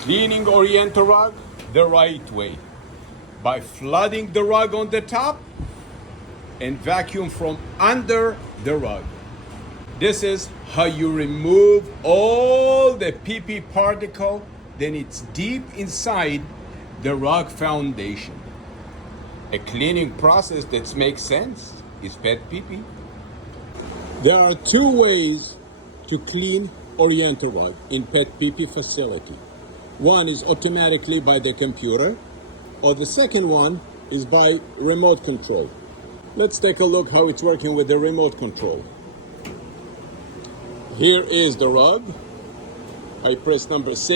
Cleaning Oriental Rug the right way by flooding the rug on the top and vacuum from under the rug. This is how you remove all the pee-pee particle, then it's deep inside the rug foundation. A cleaning process that makes sense is PetPeePee. There are two ways to clean Oriental Rug in PetPeePee facility. One is automatically by the computer, or the second one is by remote control. Let's take a look how it's working with the remote control. Here is the rug. I press number 6.